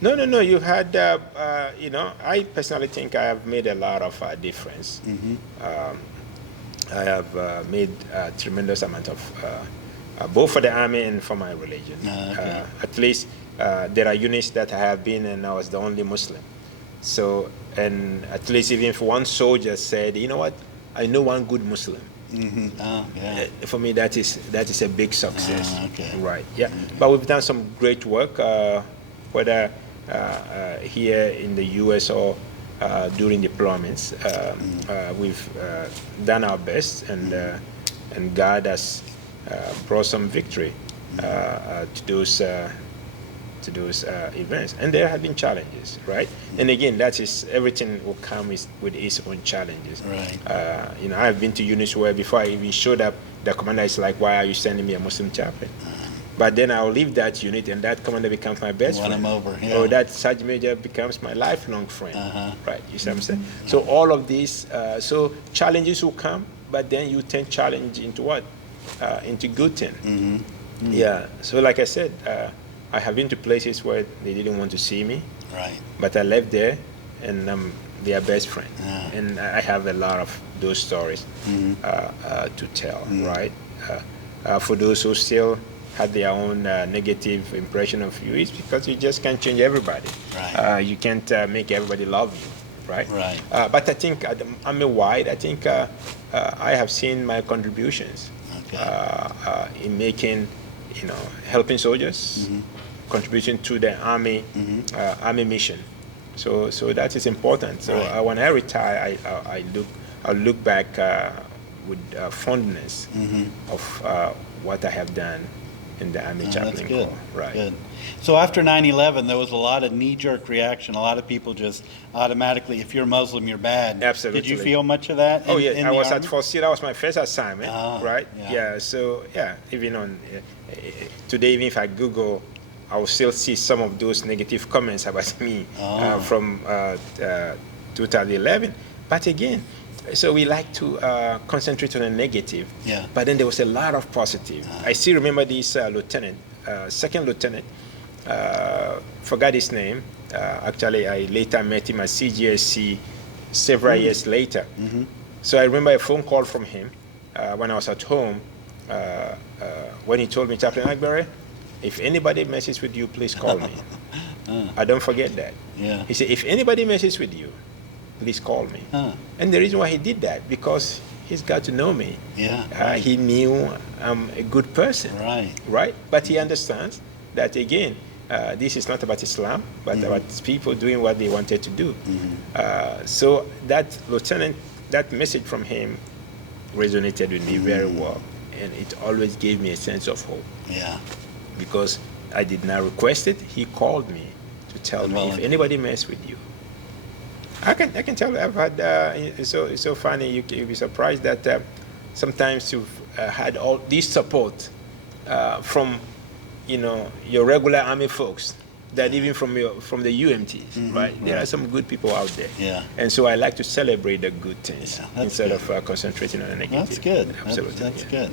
No. You had, I personally think I have made a lot of difference. I have made a tremendous amount of, both for the Army and for my religion. At least there are units that I have been in, and I was the only Muslim. So, and at least even if one soldier said, you know what, I know one good Muslim. For me, that is a big success. Right. Yeah. But we've done some great work, whether here in the U.S. or during deployments. We've done our best, and God has brought some victory to those to those events. And there have been challenges, right? And again, that is, everything will come with its own challenges. Right. You know, I've been to units where before I even showed up, the commander is like, why are you sending me a Muslim chaplain? But then I'll leave that unit and that commander becomes my best friend. Won him over, yeah. Or that sergeant major becomes my lifelong friend, right? You see what I'm saying? So all of these, so challenges will come, but then you turn challenge into what? Into good thing. Yeah, so like I said, I have been to places where they didn't want to see me, Right. but I left there and I'm their best friend. Yeah. And I have a lot of those stories to tell, right? For those who still had their own negative impression of you, it's because you just can't change everybody. Right. You can't make everybody love you, right? Right. But I think Army-wide, I think I have seen my contributions in making, you know, helping soldiers, contribution to the Army, Army mission. So that is important. So Right. When I retire, I look back with fondness of what I have done in the Army Chaplain That's good. Corps. Right. Good. So after 9/11, there was a lot of knee-jerk reaction. A lot of people just automatically, if you're Muslim, you're bad. Absolutely. Did you feel much of that? Oh in yeah, I the was Army? at Fort Sill. That was my first assignment, Oh, right? yeah. So yeah, even on today, even if I Google, I will still see some of those negative comments about me from 2011. But again, so we like to concentrate on the negative. Yeah. But then there was a lot of positive. I still remember this lieutenant, second lieutenant, forgot his name. Actually, I later met him at CGSC several years later. So I remember a phone call from him when I was at home when he told me, Chaplain Agbere, if anybody messes with you, please call me. I don't forget that. Yeah. He said, if anybody messes with you, please call me. And the reason why he did that, because he's got to know me. Yeah. Right. He knew I'm a good person. Right. Right? But he understands that, again, this is not about Islam, but about people doing what they wanted to do. So that lieutenant, that message from him resonated with me very well. And it always gave me a sense of hope. Yeah. Because I did not request it, he called me to tell me, if anybody mess with you. I can tell you, I've had, it's so funny, you'll be surprised that sometimes you've had all this support from, you know, your regular Army folks, that even from the UMTs, right? There are some good people out there. Yeah. And so I like to celebrate the good things instead good. of concentrating on the negative. That's good. Absolutely. That's good.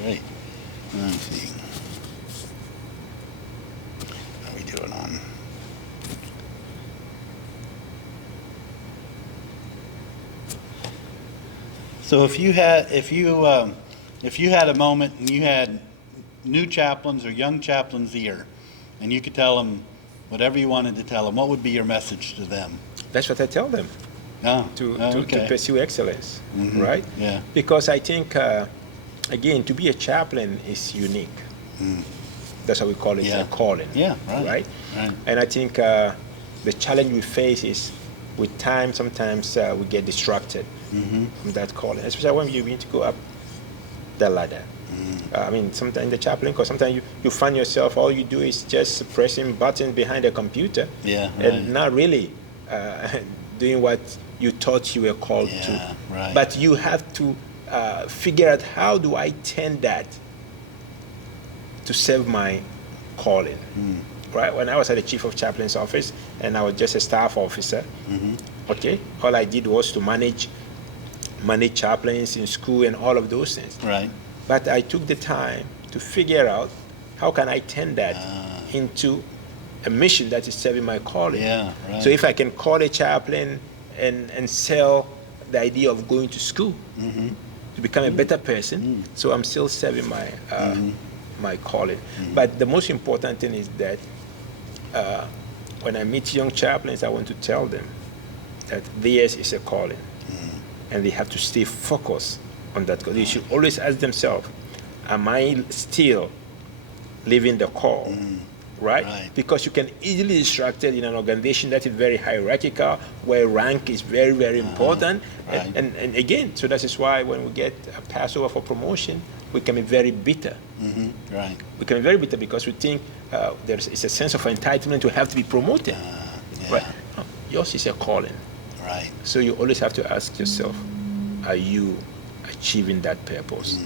Great. Let me see. How are we doing on? So if you had a moment and you had new chaplains or young chaplains here, and you could tell them whatever you wanted to tell them, what would be your message to them? That's what I tell them. To pursue excellence, right? Yeah. Because I think, again, to be a chaplain is unique. That's how we call it, a calling. Yeah, right. Right? And I think the challenge we face is, with time, sometimes we get distracted from that calling, especially when you need to go up the ladder. I mean, sometimes the chaplain, because sometimes you find yourself, all you do is just pressing buttons behind a computer and not really doing what you thought you were called to. Right. But you have to figure out, how do I turn that to serve my calling? Right? When I was at the Chief of Chaplain's office and I was just a staff officer, okay, all I did was to manage chaplains in school and all of those things. Right. But I took the time to figure out, how can I turn that into a mission that is serving my calling? Yeah, right. So if I can call a chaplain and sell the idea of going to school to become a better person, so I'm still serving my my calling. But the most important thing is that when I meet young chaplains, I want to tell them that theirs is a calling, and they have to stay focused on that goal. They should always ask themselves, am I still living the call? Right? Because you can easily distracted in an organization that is very hierarchical, where rank is very, very important. And again, so that is why when we get a pass over for promotion, we can be very bitter. Right. We can be very bitter because we think it's a sense of entitlement to have to be promoted. Yeah. Right? No, yours is a calling. Right. So you always have to ask yourself, are you achieving that purpose?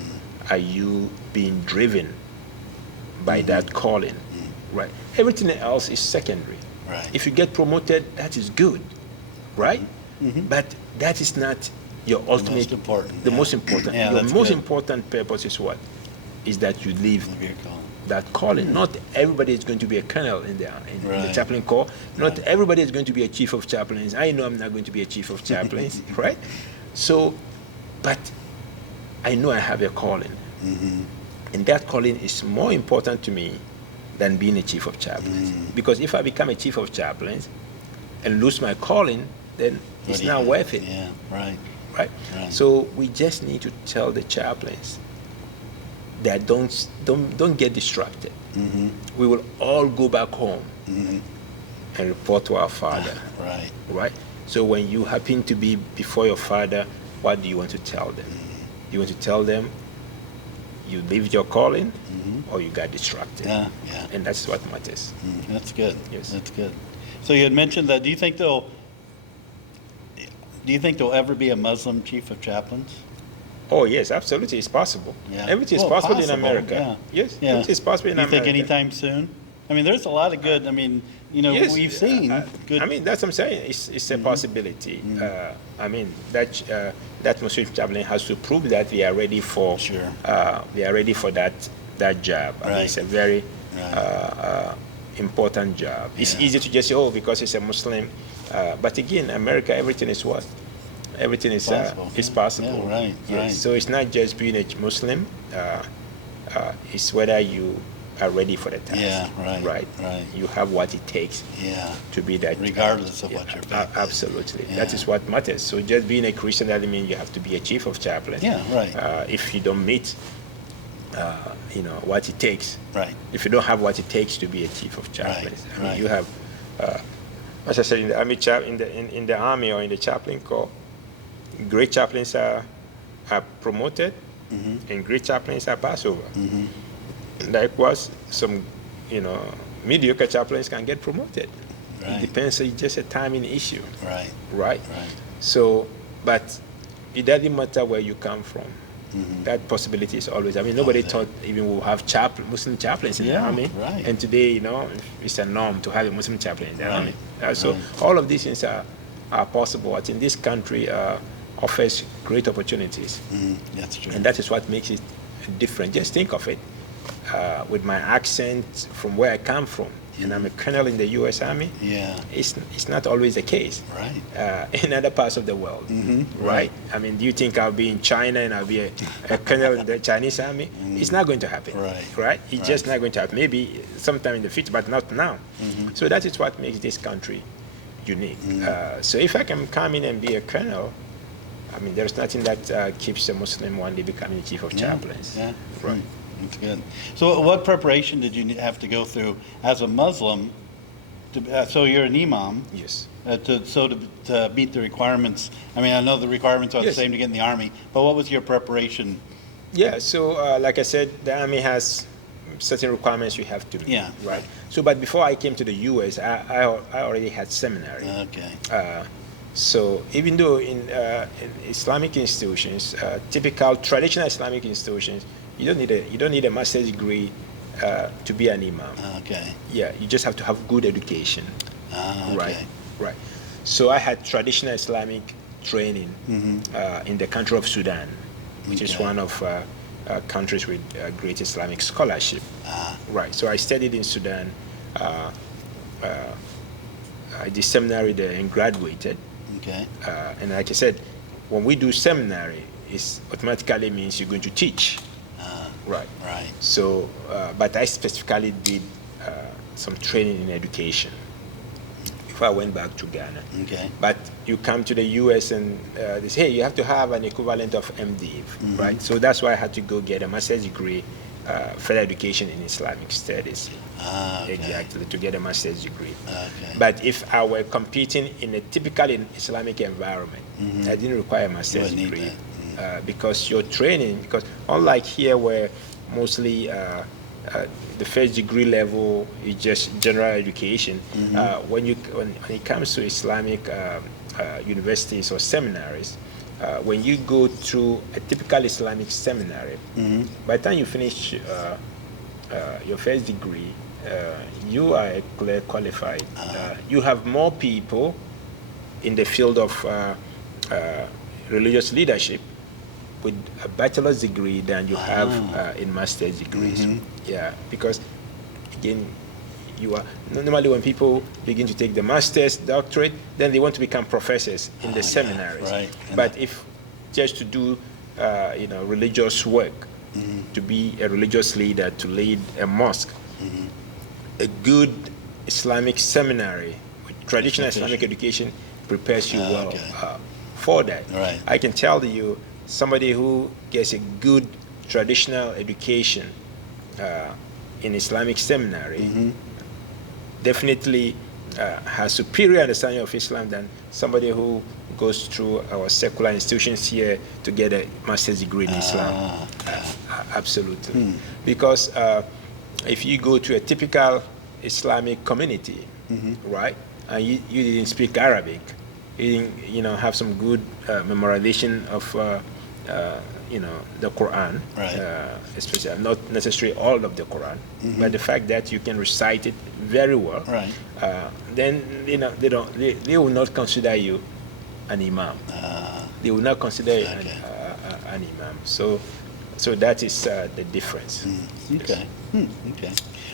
Are you being driven by that calling? Right. Everything else is secondary. Right. If you get promoted, that is good, right? But that is not your ultimate. Most important. The yeah. most important. Yeah, Your that's most good. important purpose is what? Is that you live Live your call. that calling. Not everybody is going to be a colonel in the Right. chaplain corps. Not everybody is going to be a chief of chaplains. I know I'm not going to be a chief of chaplains, right? So, but I know I have a calling. And that calling is more important to me than being a chief of chaplains. Because if I become a chief of chaplains and lose my calling, then it's not worth it. Yeah, right. Right? So we just need to tell the chaplains that don't get distracted. We will all go back home and report to our Father. Right. Right? So when you happen to be before your Father, what do you want to tell them? You want to tell them you lived your calling or you got distracted. Yeah, yeah. And that's what matters. That's good. Yes. That's good. So you had mentioned that. Do you think there'll ever be a Muslim chief of chaplains? Oh, yes, absolutely. It's possible. Yeah. Everything is Well, possible in possible, America. yeah. Yes, Yeah. everything is possible in Do you America. think anytime soon? I mean, there's a lot of good. I mean, Yes, we've seen good. I mean, that's what I'm saying. It's a possibility. I mean, that Muslim chaplain has to prove that they are ready for. Sure. They are ready for that job. I mean, Right. it's a very important job. It's Yeah. easy to just say, oh, because it's a Muslim. But again, America, everything is what? Everything is Possible. is Yeah. possible. Yeah, right, Yes. right. So it's not just being a Muslim. It's whether you are ready for the task. Yeah, right, Right. right. You have what it takes Yeah. to be that. Regardless of what your faith is. Absolutely. Yeah. That is what matters. So just being a Christian doesn't mean you have to be a chief of chaplain. Yeah, right. If you don't meet, what it takes. Right. If you don't have what it takes to be a chief of chaplains, I mean, right. you have, as I said, in the army in the army or in the chaplain corps, great chaplains are promoted, and great chaplains are passed over. Likewise, some mediocre chaplains can get promoted. Right. It depends. It's just a timing issue, Right. right? Right. So, but it doesn't matter where you come from. That possibility is always. I mean, nobody there. thought even we'll have Muslim chaplains in the Yeah, army. right. And today, it's a norm to have a Muslim chaplain in the Right, army. So right. all of these things are possible. I think this country offers great opportunities, That's true. and that is what makes it different. Just think of it. With my accent from where I come from, and I'm a colonel in the U.S. Army. Yeah. It's not always the case. Right. In other parts of the world, right? I mean, do you think I'll be in China and I'll be a colonel in the Chinese army? It's not going to happen, Right. It's just not going to happen. Maybe sometime in the future, but not now. So that is what makes this country unique. So if I can come in and be a colonel, I mean, there's nothing that keeps a Muslim one day becoming chief of chaplains. Yeah. Right. That's good. So what preparation did you have to go through as a Muslim? So you're an imam. Yes. To meet the requirements. I mean, I know the requirements are the Yes. same to get in the Army, but what was your preparation? Yeah, so like I said, the Army has certain requirements you have to meet. Yeah. Right. So, but before I came to the U.S., I already had seminary. Okay. So even though in Islamic institutions, typical traditional Islamic institutions, you don't need a master's degree to be an imam. Okay. Yeah, you just have to have good education. Okay. Right. So I had traditional Islamic training in the country of Sudan, which is Okay. one of countries with great Islamic scholarship. Right. So I studied in Sudan. I did seminary there and graduated. Okay. And like I said, when we do seminary, it automatically means you're going to teach. Right. Right. So, but I specifically did some training in education before I went back to Ghana. Okay. But you come to the U.S. and they say, hey, you have to have an equivalent of MD, right? So that's why I had to go get a master's degree, further education in Islamic studies. Okay. Exactly, to get a master's degree. Okay. But if I were competing in a typical Islamic environment, I didn't require a master's wouldn't need degree. that. because your training, because unlike here where mostly the first degree level is just general education, when it comes to Islamic universities or seminaries, when you go through a typical Islamic seminary, by the time you finish your first degree, you are a clear qualified. You have more people in the field of religious leadership with a bachelor's degree than you have in master's degrees. Yeah, because again, you are normally when people begin to take the master's doctorate, then they want to become professors in the seminaries. Right. But if just to do religious work, to be a religious leader, to lead a mosque, a good Islamic seminary with traditional Islamic education prepares you well for that. Right. I can tell you, somebody who gets a good traditional education in Islamic seminary definitely has superior understanding of Islam than somebody who goes through our secular institutions here to get a master's degree in Islam. Absolutely. Because if you go to a typical Islamic community, right, and you didn't speak Arabic, you didn't have some good memorization of the Quran, especially not necessarily all of the Quran, but the fact that you can recite it very well, then they will not consider you an imam. They will not consider you an imam. So that is the difference. Okay. Okay.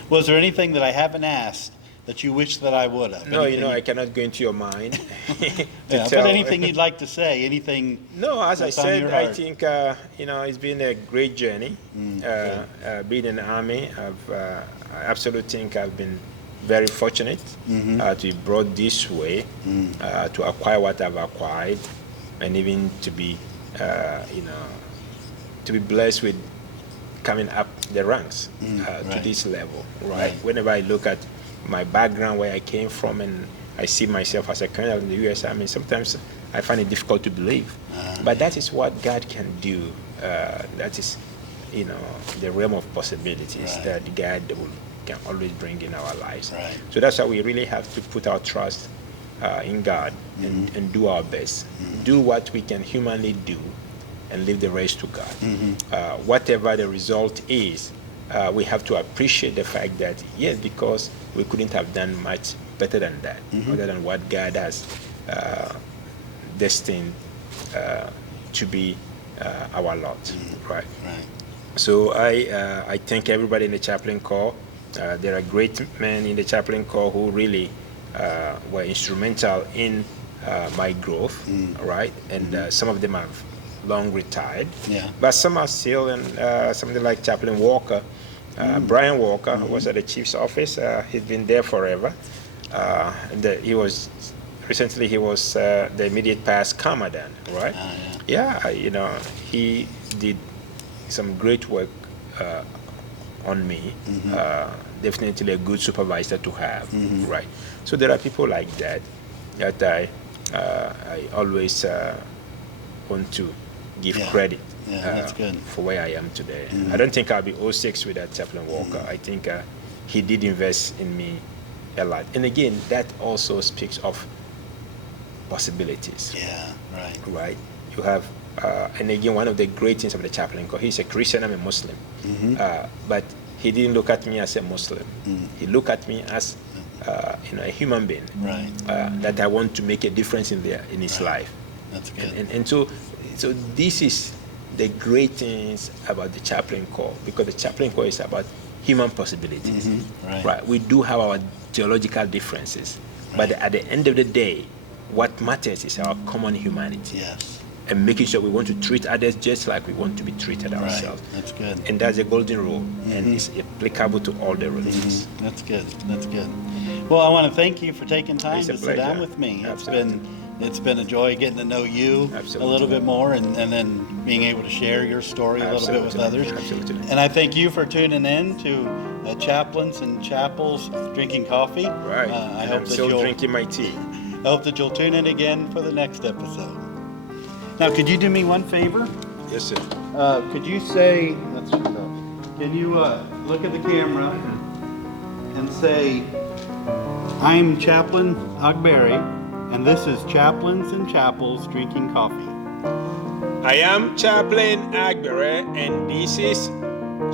Was there anything that I haven't asked that you wish that I would have? No, I cannot go into your mind. But anything you'd like to say, anything? No, as I said, I heart? think it's been a great journey. Being in the Army, I absolutely think I've been very fortunate to be brought this way, to acquire what I've acquired, and even to be, to be blessed with coming up the ranks to this level. Right. Whenever I look at my background, where I came from, and I see myself as a colonel in the U.S. Army, sometimes I find it difficult to believe. But that is what God can do. That is, the realm of possibilities that God can always bring in our lives. So that's why we really have to put our trust in God and do our best. Do what we can humanly do and leave the rest to God. Whatever the result is, we have to appreciate the fact that, yes, because we couldn't have done much better than that, other than what God has destined to be our lot. Right. So I thank everybody in the Chaplain Corps. There are great men in the Chaplain Corps who really were instrumental in my growth, right? And some of them have long retired, but some are still, and somebody like Chaplain Walker, Brian Walker, who was at the chief's office. He's been there forever. He was the immediate past commandant, right? He did some great work on me. Definitely a good supervisor to have, right? So there are people like that I always want to give credit that's good. for where I am today. I don't think I'll be 06 without Chaplain Walker. I think he did invest in me a lot. And again, that also speaks of possibilities. Right? You have, and again, one of the great things of the Chaplain Corps, he's a Christian, I'm a Muslim. But he didn't look at me as a Muslim. He looked at me as a human being. That I want to make a difference in his life. That's good. And so this is the great things about the Chaplain Corps, because the Chaplain Corps is about human possibilities. Right. We do have our theological differences, but at the end of the day, what matters is our common humanity. And making sure we want to treat others just like we want to be treated ourselves. That's good. And that's a golden rule, and it's applicable to all the religions. That's good. That's good. Well, I want to thank you for taking time to sit down with me. It's been a joy getting to know you a little bit more, and then being able to share your story a little bit with others. And I thank you for tuning in to Chaplains and Chapels Drinking Coffee. I hope I'm still drinking my tea. I hope that you'll tune in again for the next episode. Now, could you do me one favor? Yes, sir. Could you say, can you look at the camera and say, I'm Chaplain Agbere, and this is Chaplains and Chapels Drinking Coffee. I am Chaplain Agbere, and this is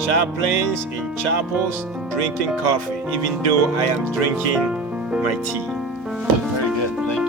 Chaplains in Chapels Drinking Coffee, even though I am drinking my tea. Very good, thank you.